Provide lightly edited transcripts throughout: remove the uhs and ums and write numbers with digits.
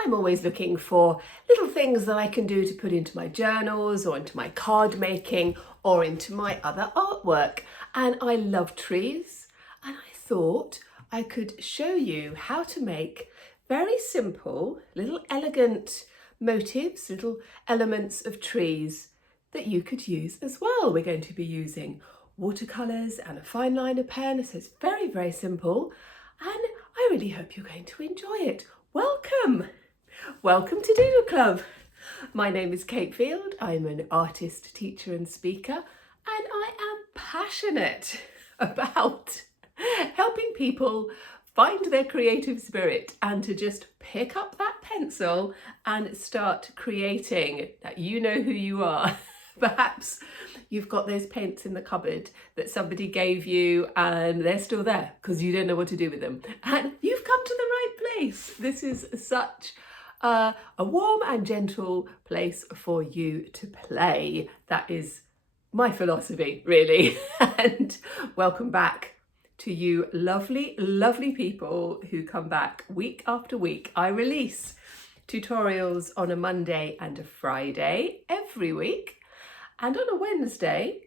I'm always looking for little things that I can do to put into my journals or into my card making or into my other artwork. And I love trees, and I thought I could show you how to make very simple, little elegant motifs, little elements of trees that you could use as well. We're going to be using watercolours and a fine liner pen, so it's very, very simple, and I really hope you're going to enjoy it. Welcome! Welcome to Doodle Club. My name is Kate Field. I'm an artist, teacher and speaker, and I am passionate about helping people find their creative spirit and to just pick up that pencil and start creating. That you know who you are. Perhaps you've got those paints in the cupboard that somebody gave you and they're still there because you don't know what to do with them. And you've come to the right place. This is such a warm and gentle place for you to play. That is my philosophy, really. And welcome back to you lovely, lovely people who come back week after week. I release tutorials on a Monday and a Friday every week. And on a Wednesday,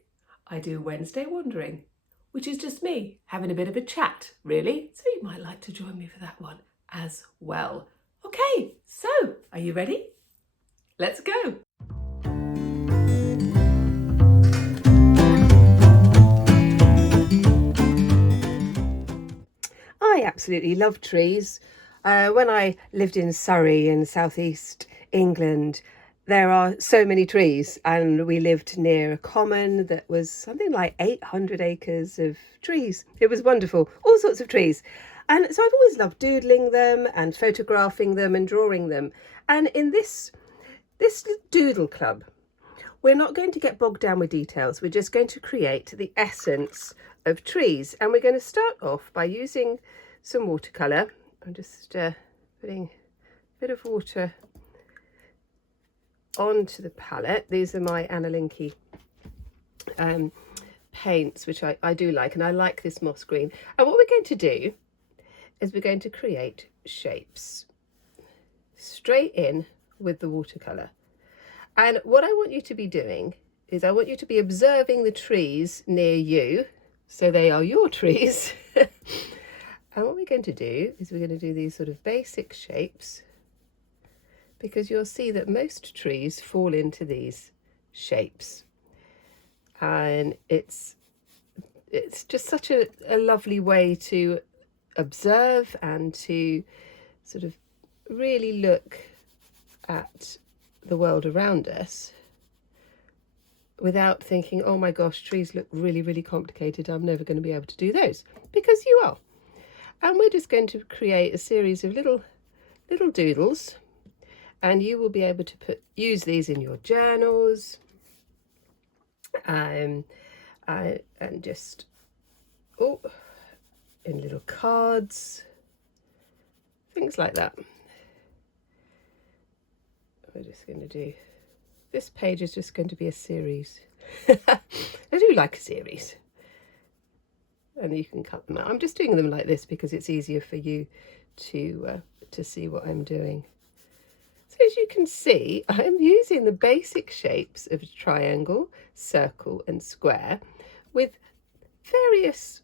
I do Wednesday Wandering, which is just me having a bit of a chat, really. So you might like to join me for that one as well. Okay, so are you ready? Let's go. I absolutely love trees. When I lived in Surrey in southeast England, there are so many trees, and we lived near a common that was something like 800 acres of trees. It was wonderful, all sorts of trees. And so I've always loved doodling them and photographing them and drawing them. And in this Doodle Club, we're not going to get bogged down with details. We're just going to create the essence of trees. And we're going to start off by using some watercolour. I'm just putting a bit of water onto the palette. These are my Aen Art paints, which I do like, and I like this moss green. And what we're going to do is we're going to create shapes straight in with the watercolour. And what I want you to be doing is I want you to be observing the trees near you, so they are your trees. And what we're going to do is we're going to do these sort of basic shapes, because you'll see that most trees fall into these shapes, and it's just such a lovely way to observe and to sort of really look at the world around us without thinking, oh my gosh, trees look really, really complicated, I'm never going to be able to do those, because you are. And we're just going to create a series of little doodles, and you will be able to use these in your journals, and just in little cards, things like that. We're just going to do, this page is just going to be a series. I do like a series, and you can cut them out. I'm just doing them like this because it's easier for you to see what I'm doing. So as you can see, I'm using the basic shapes of a triangle, circle and square with various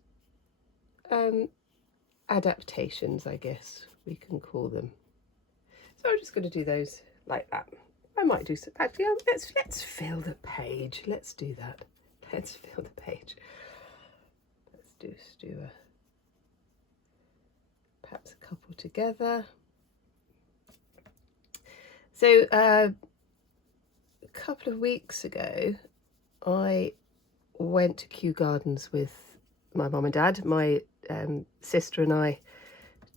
adaptations, I guess we can call them. So I'm just going to do those like that. I might do some, actually, let's fill the page. Let's do that. Let's fill the page. Let's do perhaps a couple together. So a couple of weeks ago, I went to Kew Gardens with my mum and dad. My sister and I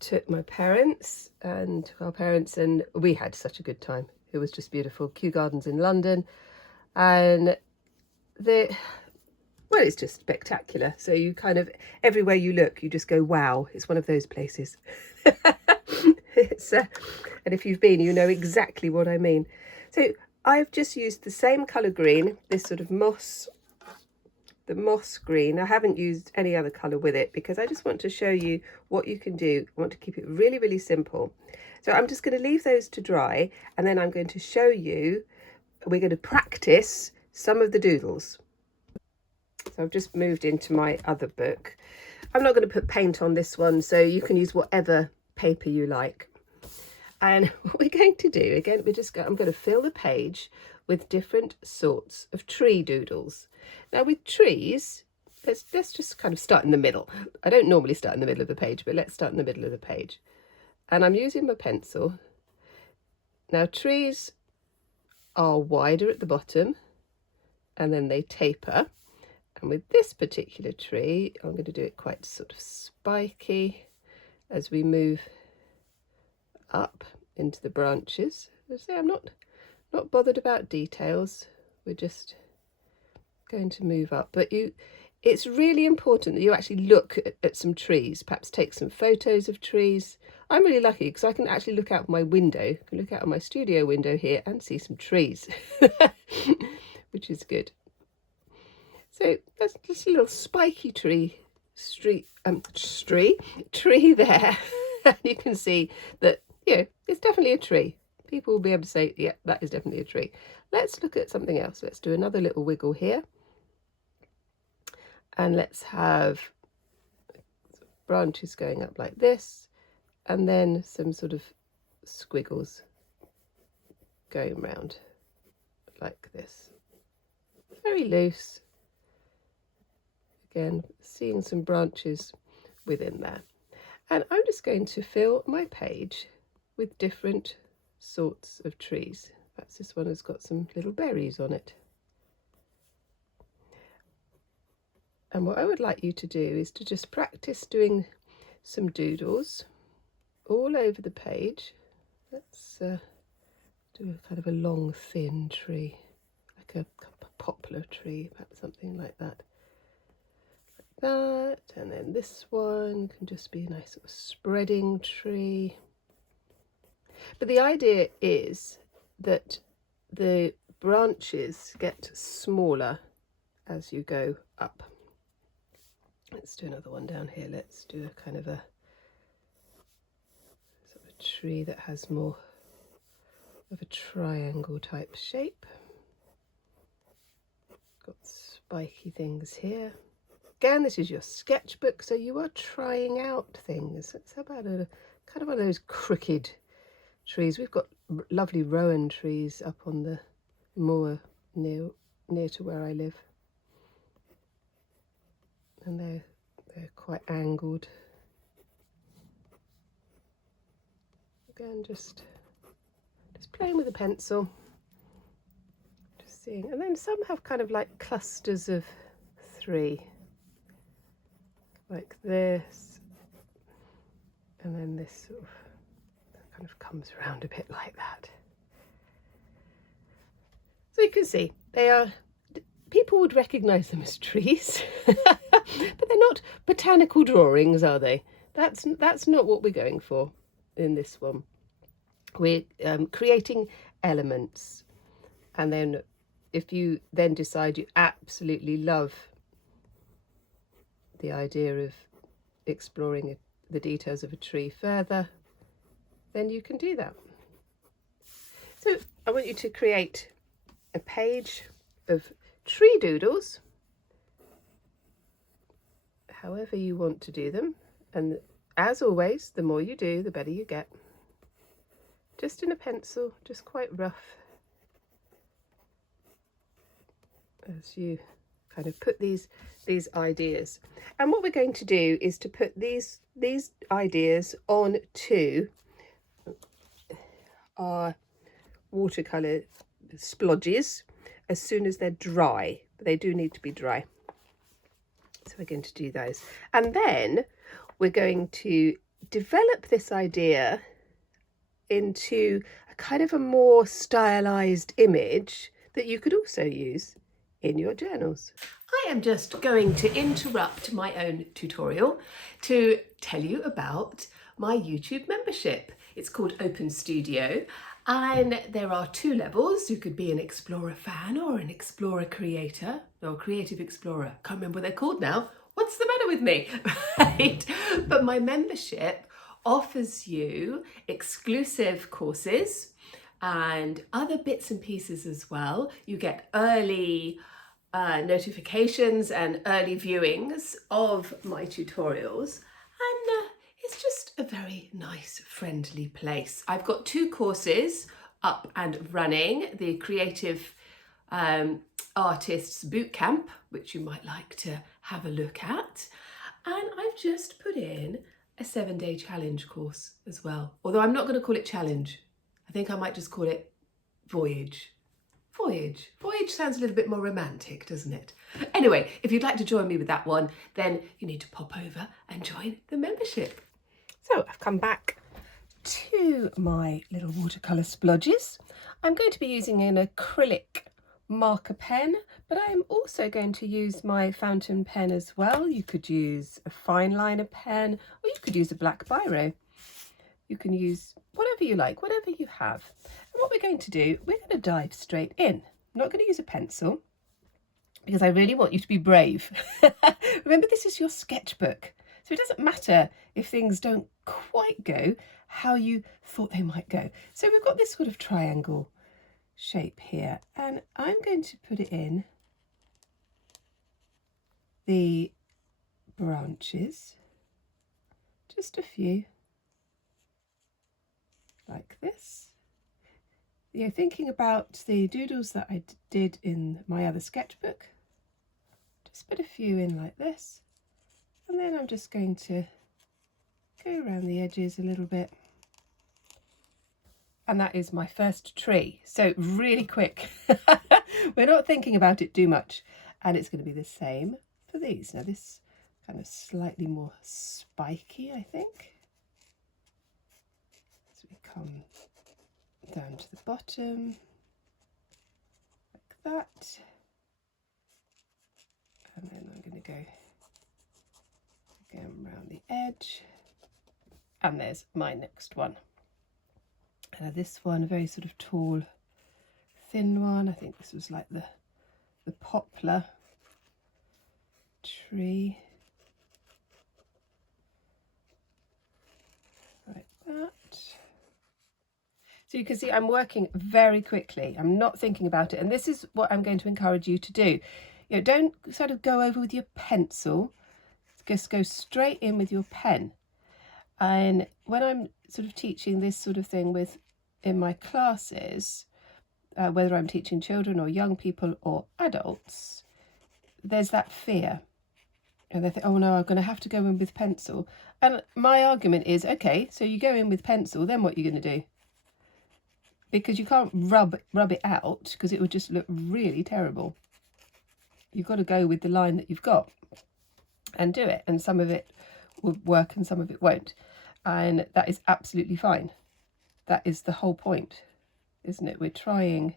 took my parents and our parents, and we had such a good time. It was just beautiful. Kew Gardens in London, and well, it's just spectacular. So you kind of, everywhere you look, you just go, wow, it's one of those places. It's and if you've been, you know exactly what I mean. So I've just used the same colour green, this sort of moss, the moss green. I haven't used any other colour with it because I just want to show you what you can do. I want to keep it really, really simple. So I'm just going to leave those to dry, and then I'm going to show you, we're going to practice some of the doodles. So I've just moved into my other book. I'm not going to put paint on this one, so you can use whatever paper you like. And what we're going to do, again, I'm going to fill the page with different sorts of tree doodles. Now with trees, let's just kind of start in the middle. I don't normally start in the middle of the page, but let's start in the middle of the page. And I'm using my pencil. Now trees are wider at the bottom, and then they taper. And with this particular tree, I'm going to do it quite sort of spiky as we move up into the branches. As I say, I'm not bothered about details. We're just going to move up. But it's really important that you actually look at some trees, perhaps take some photos of trees. I'm really lucky because I can actually look out my window, I can look out of my studio window here and see some trees, which is good. So that's just a little spiky tree there. You can see that, it's definitely a tree. People will be able to say, yeah, that is definitely a tree. Let's look at something else. Let's do another little wiggle here. And let's have branches going up like this, and then some sort of squiggles going round like this. Very loose. Again, seeing some branches within there. And I'm just going to fill my page with different sorts of trees. Perhaps this one has got some little berries on it. And what I would like you to do is to just practice doing some doodles all over the page. Let's do a kind of a long, thin tree, like a poplar tree, perhaps something like that. That, and then this one can just be a nice sort of spreading tree. But the idea is that the branches get smaller as you go up. Let's do another one down here. Let's do a kind of a sort of a tree that has more of a triangle type shape. Got spiky things here. Again, this is your sketchbook, so you are trying out things. Let's have about a kind of one of those crooked trees. We've got lovely rowan trees up on the moor near to where I live, and they're quite angled. Again, just playing with a pencil, just seeing. And then some have kind of like clusters of 3. Like this, and then this sort of kind of comes around a bit like that. So you can see people would recognise them as trees, but they're not botanical drawings, are they? That's not what we're going for in this one. We're creating elements, and then if you then decide you absolutely love the idea of exploring the details of a tree further, then you can do that. So I want you to create a page of tree doodles, however you want to do them, and as always, the more you do, the better you get. Just in a pencil, just quite rough, as you kind of put these ideas. And what we're going to do is to put these ideas on to our watercolour splodges as soon as they're dry. But they do need to be dry. So we're going to do those. And then we're going to develop this idea into a kind of a more stylized image that you could also use in your journals. I am just going to interrupt my own tutorial to tell you about my YouTube membership. It's called Open Studio, and there are 2 levels. You could be an Explorer fan or an Explorer creator, or Creative Explorer. Can't remember what they're called now. What's the matter with me? Right? But my membership offers you exclusive courses and other bits and pieces as well. You get early notifications and early viewings of my tutorials, and it's just a very nice, friendly place. I've got 2 courses up and running: the Creative Artists Bootcamp, which you might like to have a look at, and I've just put in a 7-day challenge course as well. Although I'm not going to call it challenge. I think I might just call it voyage. Voyage sounds a little bit more romantic, doesn't it? Anyway, if you'd like to join me with that one, then you need to pop over and join the membership. So I've come back to my little watercolour splodges. I'm going to be using an acrylic marker pen, but I'm also going to use my fountain pen as well. You could use a fine liner pen, or you could use a black biro. You can use whatever you like, whatever you have. And what we're going to do, we're going to dive straight in. I'm not going to use a pencil because I really want you to be brave. Remember, this is your sketchbook. So it doesn't matter if things don't quite go how you thought they might go. So we've got this sort of triangle shape here, and I'm going to put it in the branches, just a few, like this. You know, thinking about the doodles that I did in my other sketchbook, just put a few in like this, and then I'm just going to go around the edges a little bit. And that is my first tree. So really quick. We're not thinking about it too much. And it's going to be the same for these. Now this kind of slightly more spiky, I think. So we come down to the bottom, like that. And then I'm going to go again around the edge. And there's my next one. This one, a very sort of tall, thin one. I think this was like the poplar tree. Like that. So you can see I'm working very quickly. I'm not thinking about it. And this is what I'm going to encourage you to do. You know, don't sort of go over with your pencil. Just go straight in with your pen. And when I'm sort of teaching this sort of thing in my classes, whether I'm teaching children or young people or adults, there's that fear. And they think, oh no, I'm going to have to go in with pencil. And my argument is, okay, so you go in with pencil, then what are you going to do? Because you can't rub it out, because it would just look really terrible. You've got to go with the line that you've got and do it. And some of it will work and some of it won't. And that is absolutely fine. That is the whole point, isn't it? We're trying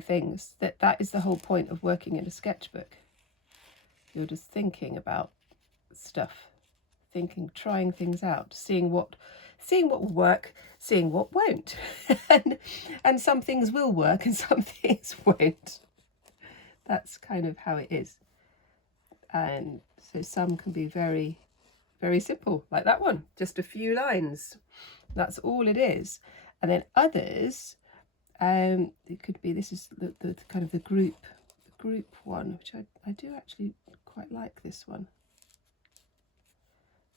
things. That is the whole point of working in a sketchbook. You're just thinking about stuff, trying things out, seeing what will work, seeing what won't. and some things will work and some things won't. That's kind of how it is. And so some can be very, very simple, like that one, just a few lines. That's all it is. And then others, it could be, this is the kind of the group one, which I do actually quite like this one.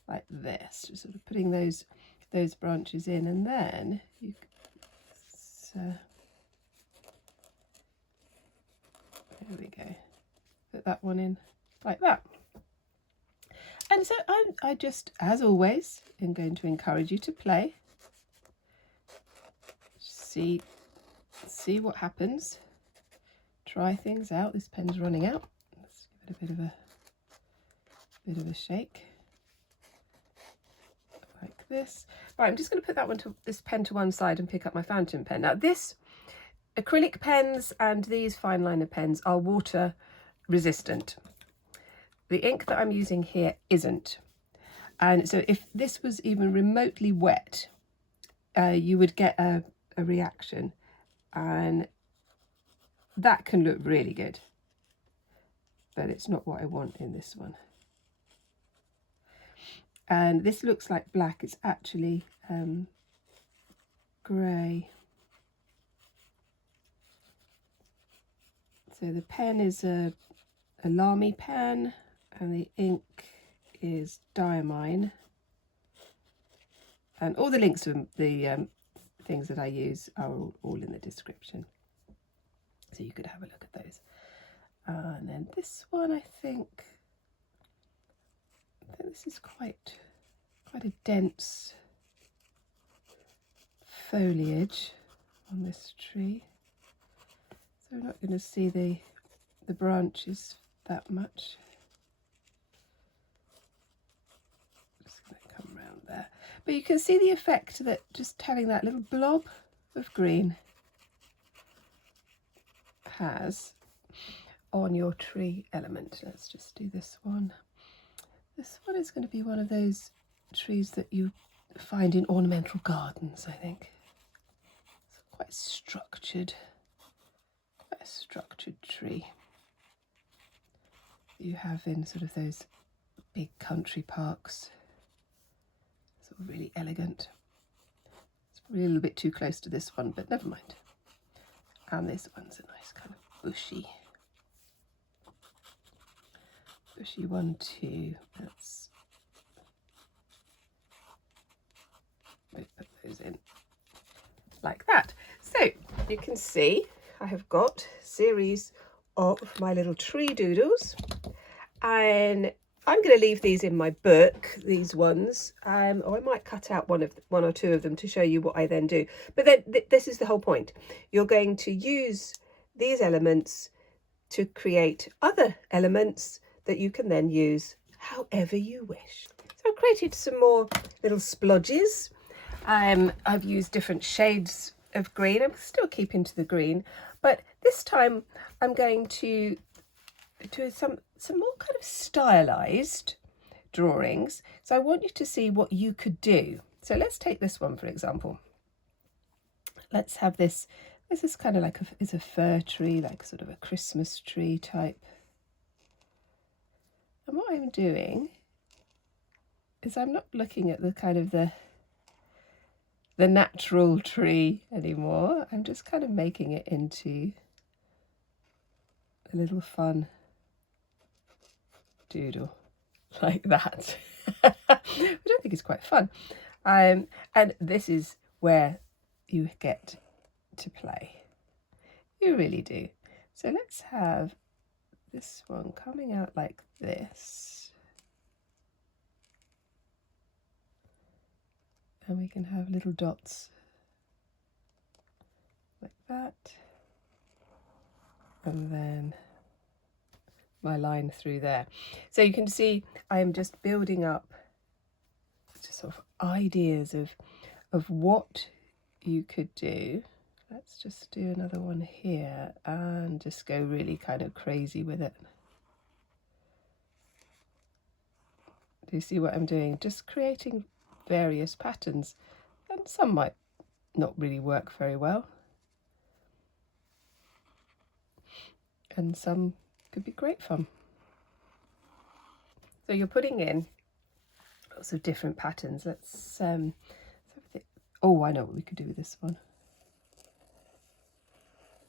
Like this, just sort of putting those branches in, and then you there we go. Put that one in like that. And so I just, as always, am going to encourage you to play. See what happens. Try things out. This pen's running out. Let's give it a bit of a shake. Like this. Right, I'm just going to put this pen to one side and pick up my fountain pen. Now this acrylic pens and these fine liner pens are water resistant. The ink that I'm using here isn't. And so if this was even remotely wet, you would get a reaction, and that can look really good. But it's not what I want in this one. And this looks like black, it's actually grey. So the pen is a Lumy pen, and the ink is Diamine. And all the links to the things that I use are all in the description, so you could have a look at those. And then this one, I think this is quite a dense foliage on this tree, so we're not going to see the branches that much. Just going to come around there, but you can see the effect that just having that little blob of green has on your tree element. Let's just do this one. This one is going to be one of those trees that you find in ornamental gardens, I think. It's quite a structured tree you have in sort of those big country parks. Sort of really elegant. It's probably a little bit too close to this one, but never mind. And this one's a nice kind of bushy one too. Let's put those in like that. So you can see I have got a series of my little tree doodles, and I'm going to leave these in my book, these ones, or I might cut out one or two of them to show you what I then do. But then this is the whole point. You're going to use these elements to create other elements that you can then use however you wish. So I've created some more little splodges. I've used different shades of green. I'm still keeping to the green, but this time I'm going to do some more kind of stylized drawings. So I want you to see what you could do. So let's take this one, for example. Let's have this. This is kind of like it's a fir tree, like sort of a Christmas tree type. And what I'm doing is I'm not looking at the kind of the natural tree anymore. I'm just kind of making it into a little fun doodle like that. I don't think it's quite fun. And this is where you get to play. You really do. So let's have this one coming out like this, and we can have little dots like that, and then my line through there. So you can see I am just building up just sort of ideas of what you could do. Let's just do another one here and just go really kind of crazy with it. Do you see what I'm doing? Just creating various patterns, and some might not really work very well, and some could be great fun. So you're putting in lots of different patterns. Let's oh, I know what we could do with this one.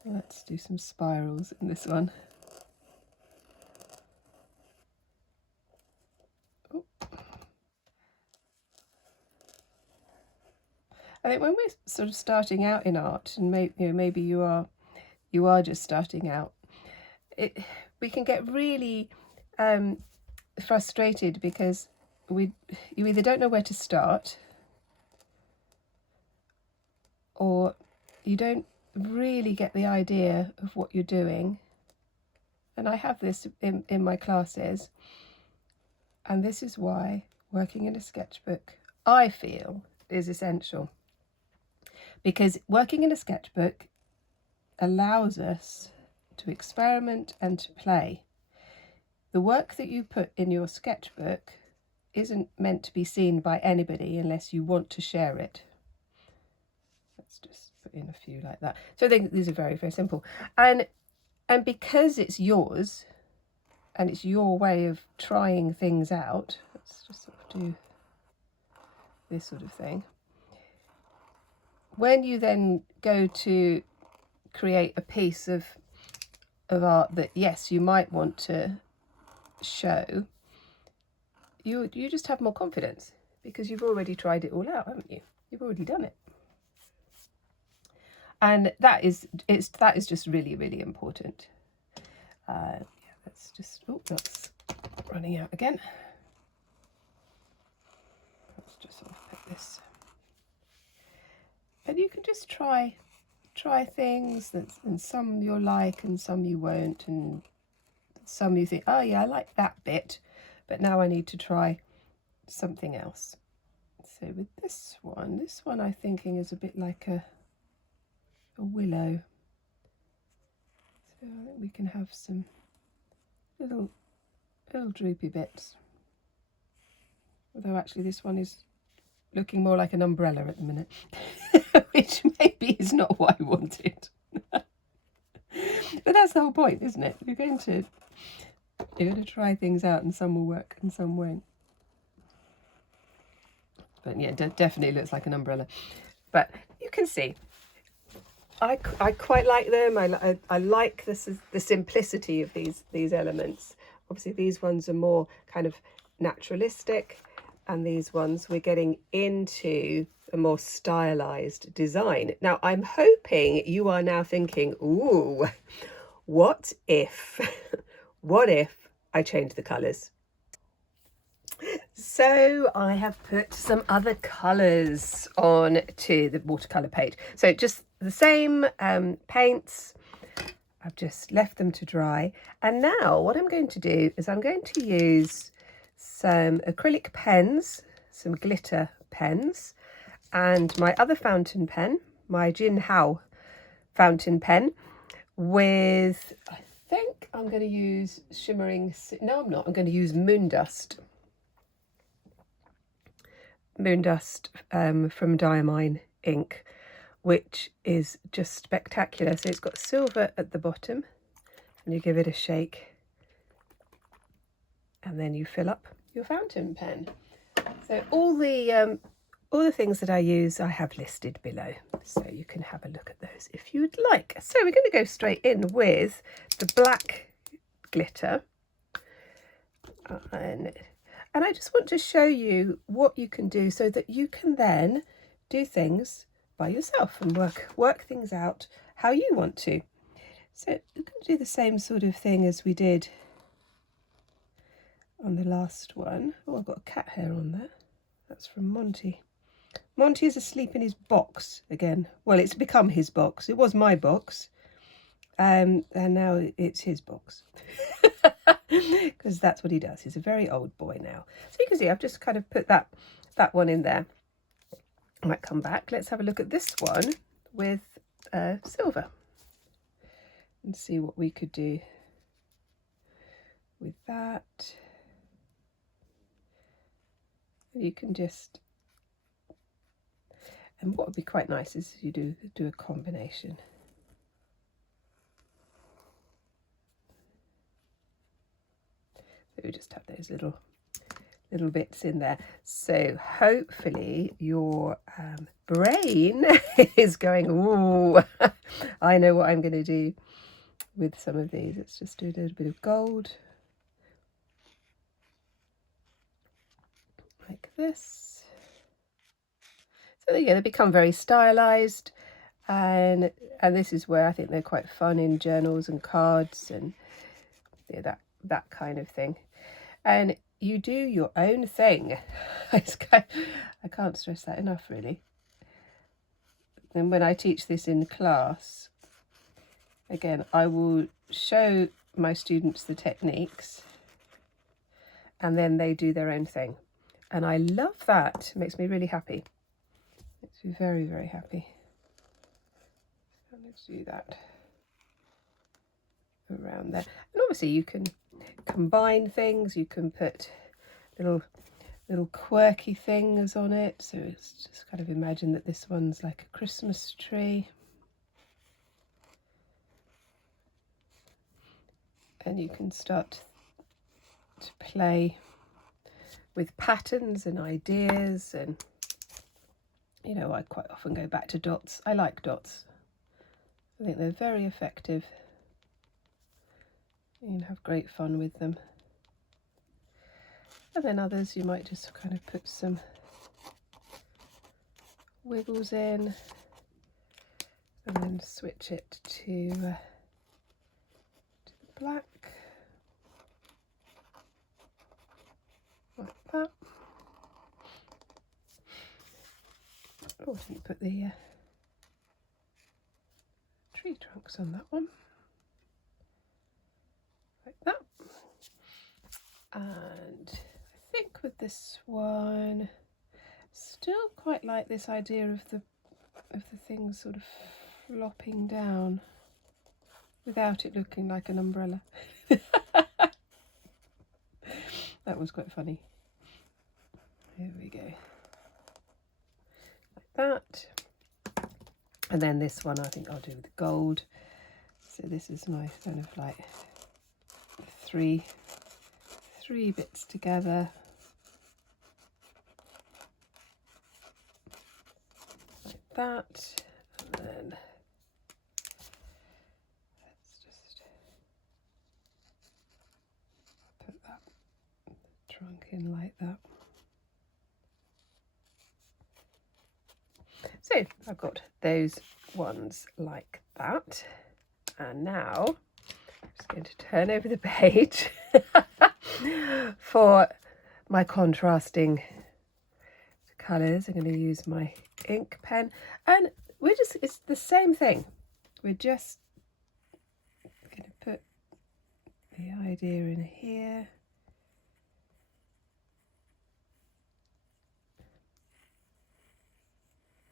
Let's do some spirals in this one. Oh. I think when we're sort of starting out in art, and maybe you are just starting out, we can get really frustrated because you either don't know where to start, or you don't really get the idea of what you're doing. And I have this in my classes, and this is why working in a sketchbook, I feel, is essential, because working in a sketchbook allows us to experiment and to play. The work that you put in your sketchbook isn't meant to be seen by anybody unless you want to share it. Let's just put in a few like that. So I think these are very, very simple. And because it's yours and it's your way of trying things out, let's just sort of do this sort of thing. When you then go to create a piece of art that, yes, you might want to show, you just have more confidence because you've already tried it all out, haven't you? You've already done it. And that is just really, really important. Yeah, let's just, oh, that's running out again. Let's just sort of put this. And you can just try things and some you'll like and some you won't, and some you think, oh yeah, I like that bit, but now I need to try something else. So with this one I'm thinking is a bit like a willow. So I think we can have some little droopy bits. Although actually this one is looking more like an umbrella at the minute, which maybe is not what I wanted. But that's the whole point, isn't it? You're going to try things out, and some will work and some won't. But yeah, definitely looks like an umbrella. But you can see, I quite like them. I like the simplicity of these elements. Obviously, these ones are more kind of naturalistic, and these ones we're getting into a more stylized design. Now, I'm hoping you are now thinking, ooh, what if I change the colours? So I have put some other colours on to the watercolour paint. So just the same paints. I've just left them to dry. And now what I'm going to do is I'm going to use some acrylic pens, some glitter pens, and my other fountain pen, my Jinhao fountain pen, with, I think I'm going to use shimmering, no I'm not, I'm going to use Moondust from Diamine ink, which is just spectacular. So it's got silver at the bottom, and you give it a shake, and then you fill up your fountain pen. So all the things that I use I have listed below, so you can have a look at those if you would like. So we're going to go straight in with the black glitter, and I just want to show you what you can do so that you can then do things by yourself and work things out how you want to. So we're going to do the same sort of thing as we did on the last one. Oh, I've got a cat hair on there. That's from Monty. Monty is asleep in his box again. Well, it's become his box. It was my box, and now it's his box. Because that's what he does. He's a very old boy now. So you can see I've just kind of put that one in there. I might come back. Let's have a look at this one with silver and see what we could do with that. You can just, and what would be quite nice is you do a combination. So we just have those little bits in there. So hopefully your brain is going, ooh, I know what I'm going to do with some of these. Let's just do a little bit of gold, like this. So yeah, they become very stylized, and this is where I think they're quite fun in journals and cards and yeah, that kind of thing. And you do your own thing. I can't stress that enough, really. And when I teach this in class, again, I will show my students the techniques, and then they do their own thing. And I love that. It makes me really happy. It makes me very, very happy. So let's do that around there. And obviously you can combine things. You can put little quirky things on it. So it's just kind of imagine that this one's like a Christmas tree. And you can start to play with patterns and ideas, and you know, I quite often go back to dots. I like dots. I think they're very effective. You can have great fun with them. And then others you might just kind of put some wiggles in and then switch it to the black, like that. Oh, I didn't put the tree trunks on that one. Like that. And I think with this one, still quite like this idea of the things sort of flopping down without it looking like an umbrella. That was quite funny. Here we go. Like that. And then this one I think I'll do with gold. So this is my kind of like three bits together. Like that. And then let's just put that trunk in like that. So I've got those ones like that. And now I'm just going to turn over the page for my contrasting colours. I'm going to use my ink pen, and it's the same thing. We're just going to put the idea in here.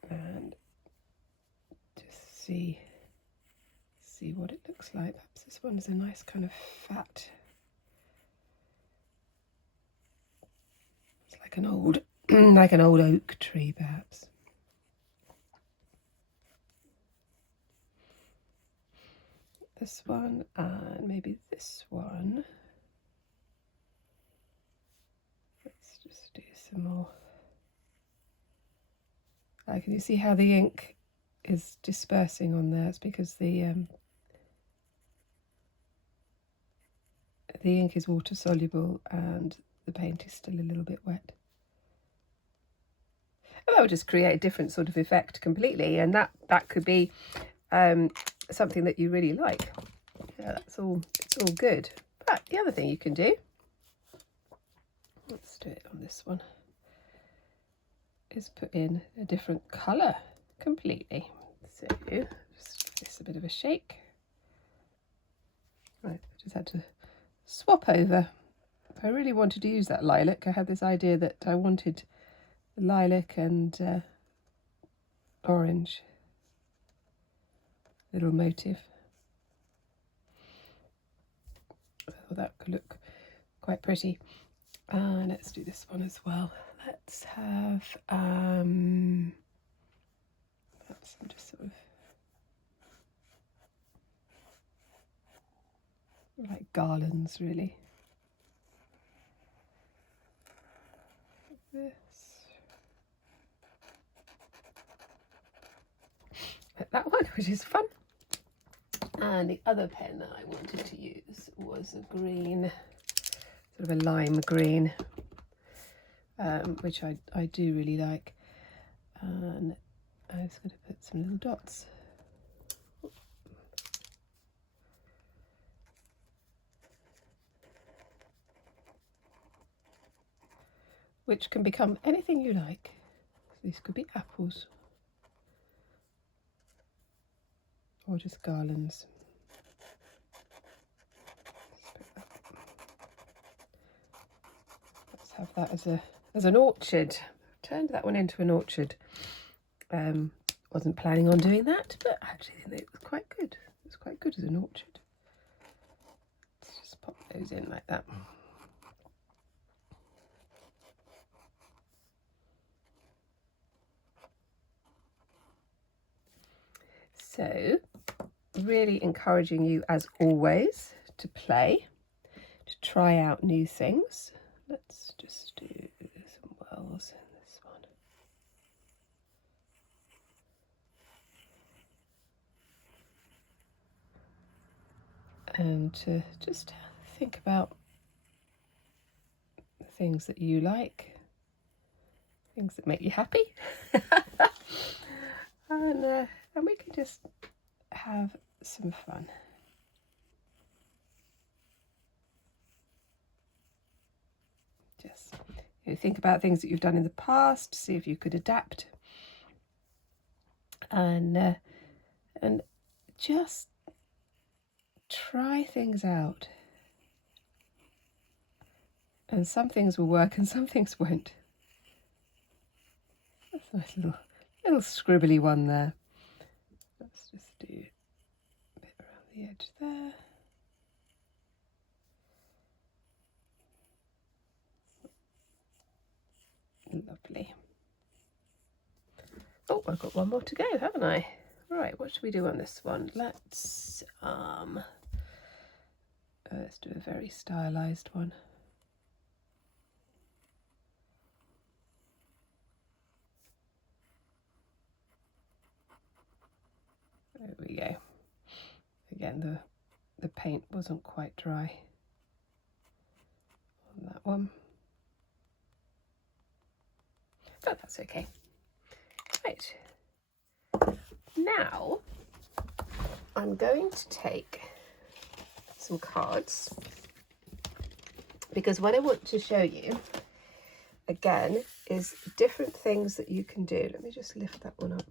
And just see what it looks like. Perhaps this one is a nice kind of fat. It's like an old like an old oak tree perhaps. This one and maybe this one. Let's just do some more. Can you see how the ink is dispersing on there? It's because the ink is water soluble and the paint is still a little bit wet. And that would just create a different sort of effect completely, and that could be something that you really like. Yeah, it's all good. But the other thing you can do, let's do it on this one, is put in a different colour completely. So just give this a bit of a shake. Right, I just had to swap over. I really wanted to use that lilac. I had this idea that I wanted lilac and orange little motif. So that could look quite pretty. Let's do this one as well. Let's have that's just sort of like garlands, really. Like this. Like that one, which is fun. And the other pen that I wanted to use was a green, sort of a lime green, which I do really like. And I'm just going to put some little dots. Which can become anything you like. These could be apples. Or just garlands. Let's have that as an orchard. Turned that one into an orchard. Wasn't planning on doing that, but I actually think it was quite good. It was quite good as an orchard. Let's just pop those in like that. So, really encouraging you, as always, to play, to try out new things. Let's just do some wells in this one. and to just think about the things that you like, things that make you happy. And we can just have some fun. Just think about things that you've done in the past, see if you could adapt, and just try things out. And some things will work and some things won't. That's a nice little scribbly one there. Let's just do a bit around the edge there. Lovely. Oh, I've got one more to go, haven't I? Right, what should we do on this one? Let's do a very stylized one. There we go. Again, the paint wasn't quite dry on that one, but that's okay. Right, now I'm going to take some cards, because what I want to show you again is different things that you can do. Let me just lift that one up.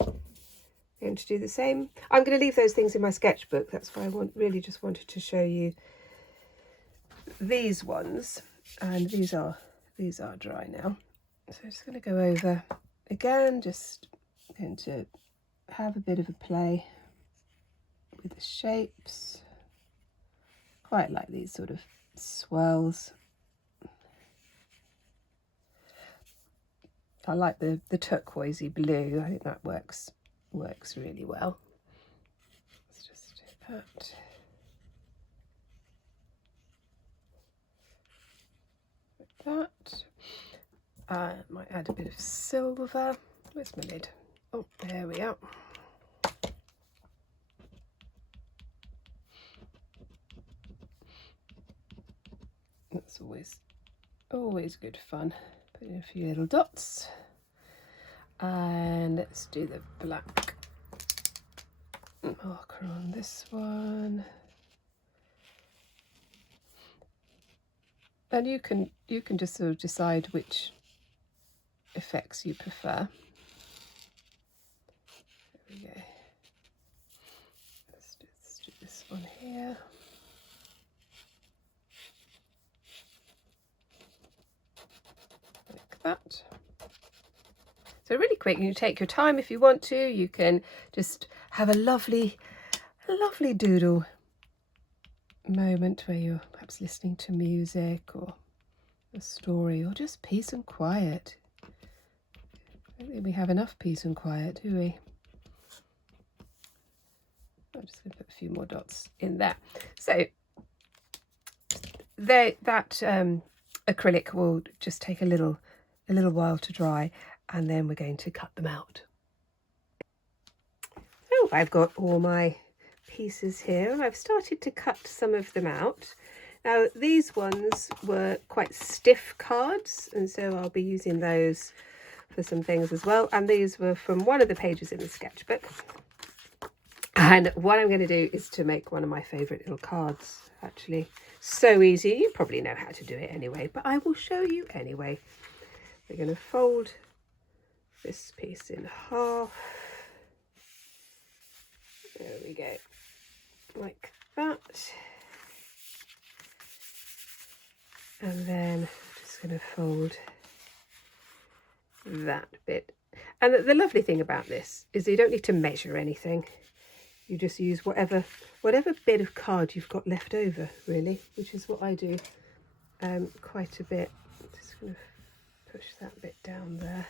I'm going to do the same. I'm going to leave those things in my sketchbook. That's why I really just wanted to show you these ones, and these are dry now. So I'm just going to go over again, just going to have a bit of a play with the shapes. Quite like these sort of swirls. I like the turquoisey blue. I think that works really well. Let's just do that. Like that. I might add a bit of silver. Where's my lid? Oh, there we are. That's always good fun. Put in a few little dots. And let's do the black marker on this one. And you can just sort of decide which effects you prefer. There we go. Let's do this one here. Like that. So really quick, you take your time if you want to. You can just have a lovely doodle moment where you're perhaps listening to music or a story, or just peace and quiet. I don't think we have enough peace and quiet, do we? I'm just going to put a few more dots in there. So that acrylic will just take a little while to dry, and then we're going to cut them out. Oh, I've got all my pieces here, and I've started to cut some of them out. Now these ones were quite stiff cards, and so I'll be using those for some things as well. And these were from one of the pages in the sketchbook. And what I'm going to do is to make one of my favourite little cards, actually. So easy, you probably know how to do it anyway, but I will show you anyway. We're going to fold this piece in half. There we go, like that. And then just going to fold that bit. And the lovely thing about this is you don't need to measure anything. You just use whatever bit of card you've got left over, really, which is what I do quite a bit. I'm just going to push that bit down there.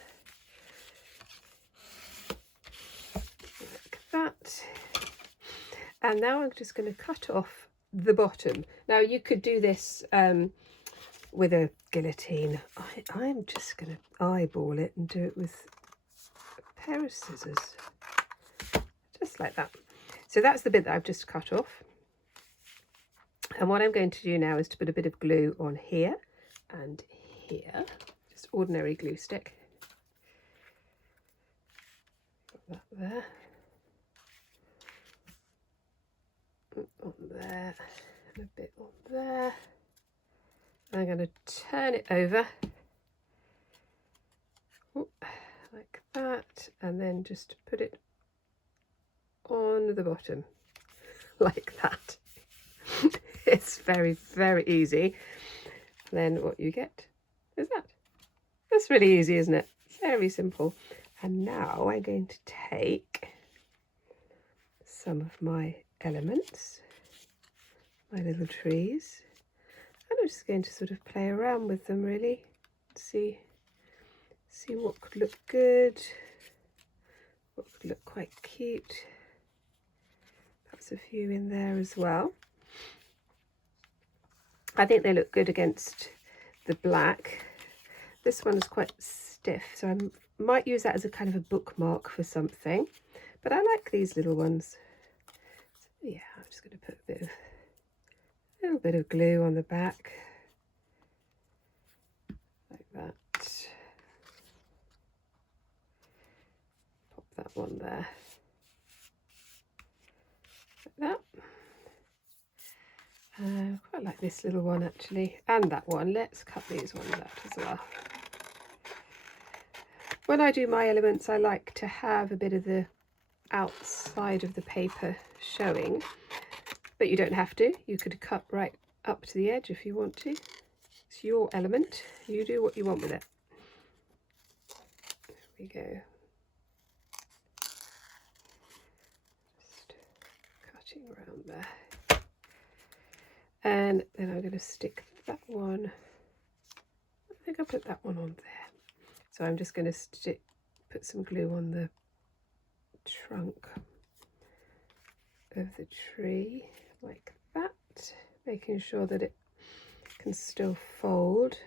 Like that. And now I'm just going to cut off the bottom. Now you could do this with a guillotine. I'm just going to eyeball it and do it with a pair of scissors. Just like that. So that's the bit that I've just cut off. And what I'm going to do now is to put a bit of glue on here and here, just ordinary glue stick. Put that there. On there, and a bit on there. I'm going to turn it over like that, and then just put it on the bottom like that. It's very, very easy. And then what you get is that. That's really easy, isn't it? Very simple. And now I'm going to take some of my elements, my little trees, and I'm just going to sort of play around with them, really. See what could look good, what could look quite cute. Perhaps a few in there as well. I think they look good against the black. This one is quite stiff, so I might use that as a kind of a bookmark for something, but I like these little ones. So yeah, I'm just going to put a little bit of glue on the back like that. Pop that one there like that. Quite like this little one actually, and that one. Let's cut these ones out as well. When I do my elements, I like to have a bit of the outside of the paper showing, but you don't have to. You could cut right up to the edge if you want to. It's your element. You do what you want with it. There we go. Just cutting around there. And then I'm going to stick that one. I think I'll put that one on there. So I'm just going to put some glue on the trunk of the tree like that, making sure that it can still fold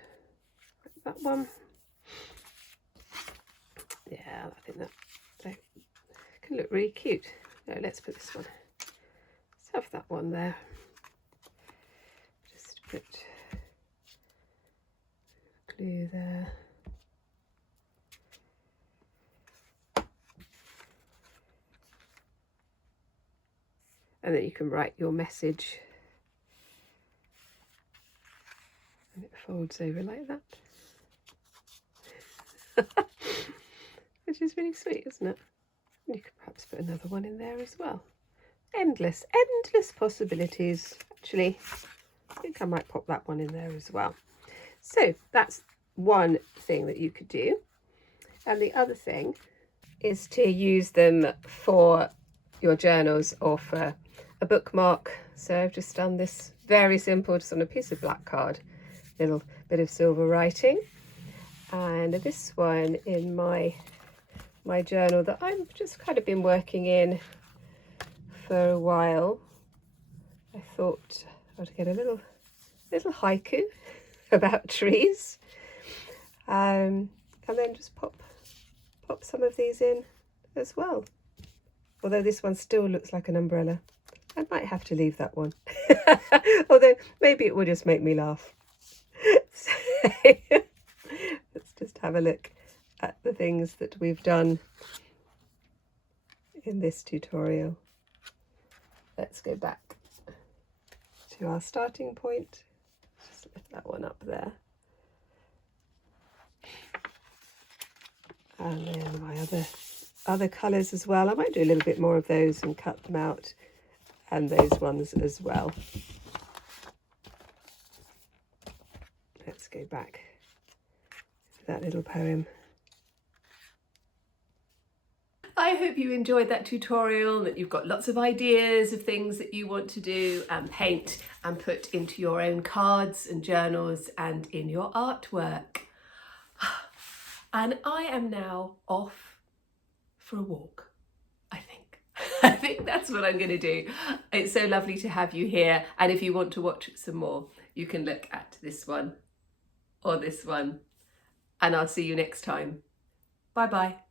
like that one. Yeah, I think that can look really cute. No, let's put this one. Let's have that one there. Just put glue there. And then you can write your message, and it folds over like that. Which is really sweet, isn't it? You could perhaps put another one in there as well. Endless possibilities. Actually, I think I might pop that one in there as well. So that's one thing that you could do. And the other thing is to use them for your journals or for a bookmark. So I've just done this very simple, just on a piece of black card, little bit of silver writing, and this one in my journal that I've just kind of been working in for a while. I thought I'd get a little haiku about trees, and then just pop some of these in as well. Although this one still looks like an umbrella. I might have to leave that one. Although maybe it will just make me laugh. So let's just have a look at the things that we've done in this tutorial. Let's go back to our starting point. Just lift that one up there. And then my other colours as well. I might do a little bit more of those and cut them out, and those ones as well. Let's go back to that little poem. I hope you enjoyed that tutorial, that you've got lots of ideas of things that you want to do and paint and put into your own cards and journals and in your artwork. And I am now off for a walk, I think. I think that's what I'm going to do. It's so lovely to have you here. And if you want to watch some more, you can look at this one or this one. And I'll see you next time. Bye bye.